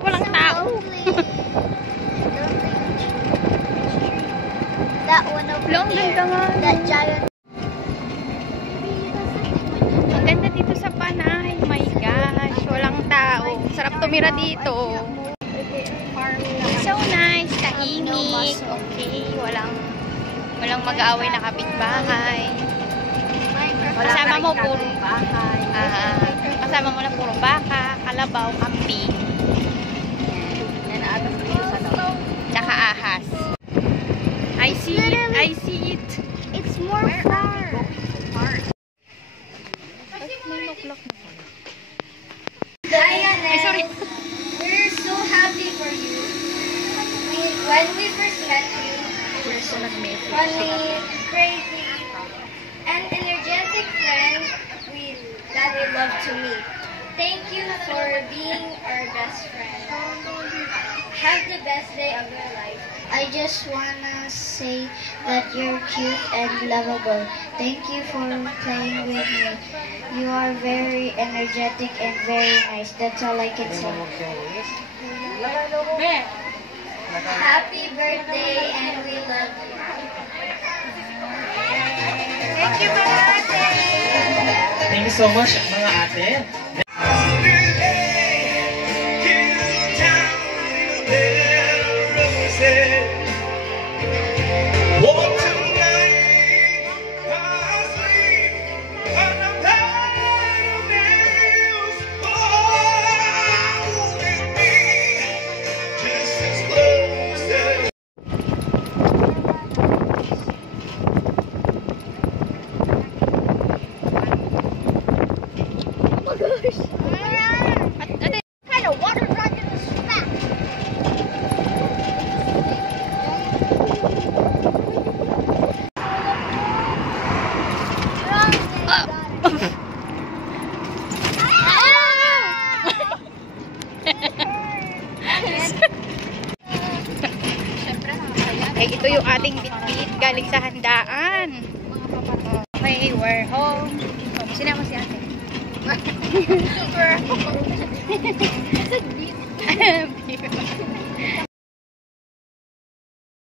Walang tao. That one over Long there. ganda nga. That giant. Ang ganda dito sa Panay. My gosh. Walang tao. Sarap tumira dito. So nice. Tahimik. Okay. Walang mag-aaway na kapitbahay. Kasama mo puro kasama mo na puro baka, kalabaw, kambing. Tsaka ahas. I see it. It's more far. Diana, Ay, sorry. we're so happy for you. When we first met you, funny, crazy, and energetic friend that we love to meet. Thank you for being our best friend. Have the best day of your life. I just wanna say that you're cute and lovable. Thank you for playing with me. You are very energetic and very nice. That's all I can say. Happy birthday and we love you. Thank you, mga ate. Thank you so much, mga ate. Ay, ito yung ating bitbit galing sa handaan. Okay, we're home. Sinama si ate. We're home.